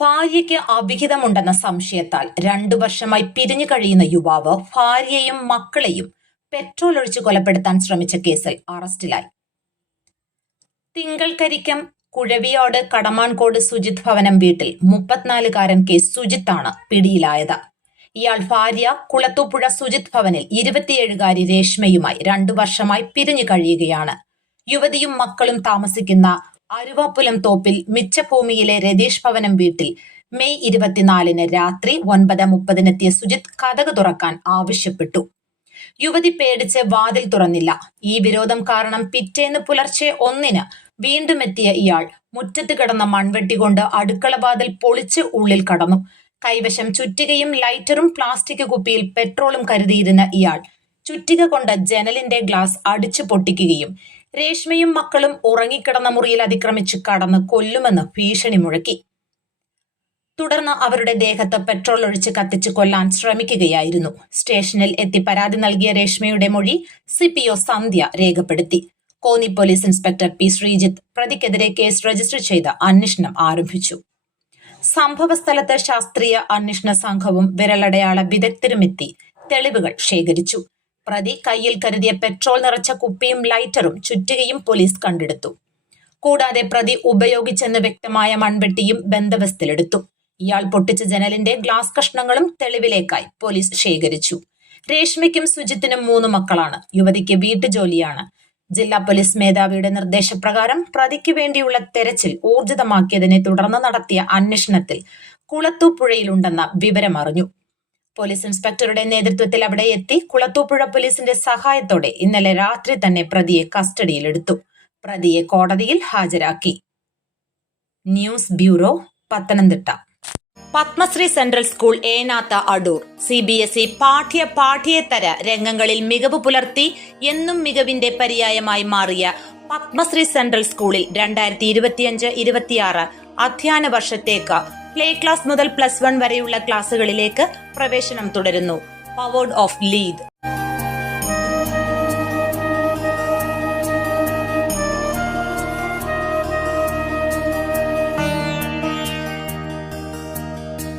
ഭാര്യയ്ക്ക് അവിഹിതമുണ്ടെന്ന സംശയത്താൽ രണ്ടു വർഷമായി പിരിഞ്ഞു കഴിയുന്ന യുവാവ് ഭാര്യയും മക്കളെയും പെട്രോൾ ഒഴിച്ച് കൊലപ്പെടുത്താൻ ശ്രമിച്ച കേസിൽ അറസ്റ്റിലായി. തിങ്കൾക്കരിക്കം കുഴവിയോട് കടമാൻകോട് സുജിത് ഭവനം വീട്ടിൽ മുപ്പത്തിനാലുകാരൻ കെ. സുജിത്താണ് പിടിയിലായത്. ഇയാൾ ഭാര്യ കുളത്തൂപ്പുഴ സുജിത് ഭവനിൽ ഇരുപത്തിയേഴുകാരി രേഷ്മയുമായി രണ്ടു വർഷമായി പിരിഞ്ഞു കഴിയുകയാണ്. യുവതിയും മക്കളും താമസിക്കുന്ന അരുവാപ്പുലം തോപ്പിൽ മിച്ചഭൂമിയിലെ രതീഷ് ഭവനം വീട്ടിൽ മെയ് ഇരുപത്തിനാലിന് രാത്രി ഒൻപത് മുപ്പതിനെത്തിയ സുജിത് കഥക് തുറക്കാൻ ആവശ്യപ്പെട്ടു. യുവതി പേടിച്ച് വാതിൽ തുറന്നില്ല. ഈ വിരോധം കാരണം പിറ്റേന്ന് പുലർച്ചെ ഒന്നിന് വീണ്ടും എത്തിയ ഇയാൾ മുറ്റത്ത് കിടന്ന മൺവെട്ടി കൊണ്ട് അടുക്കള വാതിൽ പൊളിച്ച് ഉള്ളിൽ കടന്നു. കൈവശം ചുറ്റികയും ലൈറ്ററും പ്ലാസ്റ്റിക് കുപ്പിയിൽ പെട്രോളും കരുതിയിരുന്ന ഇയാൾ ചുറ്റിക കൊണ്ട് ജനലിന്റെ ഗ്ലാസ് അടിച്ചു പൊട്ടിക്കുകയും രേഷ്മയും മക്കളും ഉറങ്ങിക്കിടന്ന മുറിയിൽ അതിക്രമിച്ച് കടന്ന് കൊല്ലുമെന്ന് ഭീഷണി മുഴക്കി. തുടർന്ന് അവരുടെ ദേഹത്ത് പെട്രോൾ ഒഴിച്ച് കത്തിച്ച് കൊല്ലാൻ ശ്രമിക്കുകയായിരുന്നു. സ്റ്റേഷനിൽ എത്തി പരാതി നൽകിയ രേഷ്മയുടെ മൊഴി സി പി ഒ സന്ധ്യ രേഖപ്പെടുത്തി. Konni police inspector P Sreejith പ്രതിക്കെതിരെ case register ചെയ്ത് അന്വേഷണം ആരംഭിച്ചു. സംഭവസ്ഥലത്ത് ശാസ്ത്രീയ അന്വേഷണ സംഘവും വിരലടയാള വിദഗ്ധരുമെത്തി തെളിവുകൾ ശേഖരിച്ചു. പ്രതി കയ്യിൽ കരുതിയ പെട്രോൾ നിറച്ച കുപ്പിയും ലൈറ്ററും ചുറ്റികയും പോലീസ് കണ്ടെടുത്തു. കൂടാതെ പ്രതി ഉപയോഗിച്ചെന്ന് വ്യക്തമായ മൺവെട്ടിയും ബന്ധവസ്ഥയിലെടുത്തു ഇയാൾ പൊട്ടിച്ച ജനലിന്റെ ഗ്ലാസ് കഷ്ണങ്ങളും തെളിവിലേക്കായി പോലീസ് ശേഖരിച്ചു. രേഷ്മയ്ക്കും സുജിത്തിനും മൂന്ന് മക്കളാണ്. യുവതിക്ക് വീട്ടുജോലിയാണ്. ജില്ലാ പോലീസ് മേധാവിയുടെ നിർദ്ദേശപ്രകാരം പ്രതിക്ക് വേണ്ടിയുള്ള തെരച്ചിൽ ഊർജിതമാക്കിയതിനെ തുടർന്ന് നടത്തിയ അന്വേഷണത്തിൽ കുളത്തൂപ്പുഴയിലുണ്ടെന്ന വിവരം അറിഞ്ഞു പോലീസ് ഇൻസ്പെക്ടറുടെ നേതൃത്വത്തിൽ അവിടെ എത്തി കുളത്തൂപ്പുഴ പോലീസിന്റെ സഹായത്തോടെ ഇന്നലെ രാത്രി തന്നെ പ്രതിയെ കസ്റ്റഡിയിലെടുത്തു. പ്രതിയെ കോടതിയിൽ ഹാജരാക്കി. News bureau Pathanamthitta. Padmashree central school Enath Adoor. C B S E പാഠ്യ പാഠ്യേതര രംഗങ്ങളിൽ മികവ് പുലർത്തി എന്നും മികവിന്റെ പര്യായമായി മാറിയ പത്മശ്രീ സെൻട്രൽ സ്കൂളിൽ രണ്ടായിരത്തി ഇരുപത്തിയഞ്ച് ഇരുപത്തിയാറ് അധ്യയന വർഷത്തേക്ക് പ്ലേ ക്ലാസ് മുതൽ പ്ലസ് വൺ വരെയുള്ള ക്ലാസ്സുകളിലേക്ക് പ്രവേശനം തുടരുന്നു. Powered of lead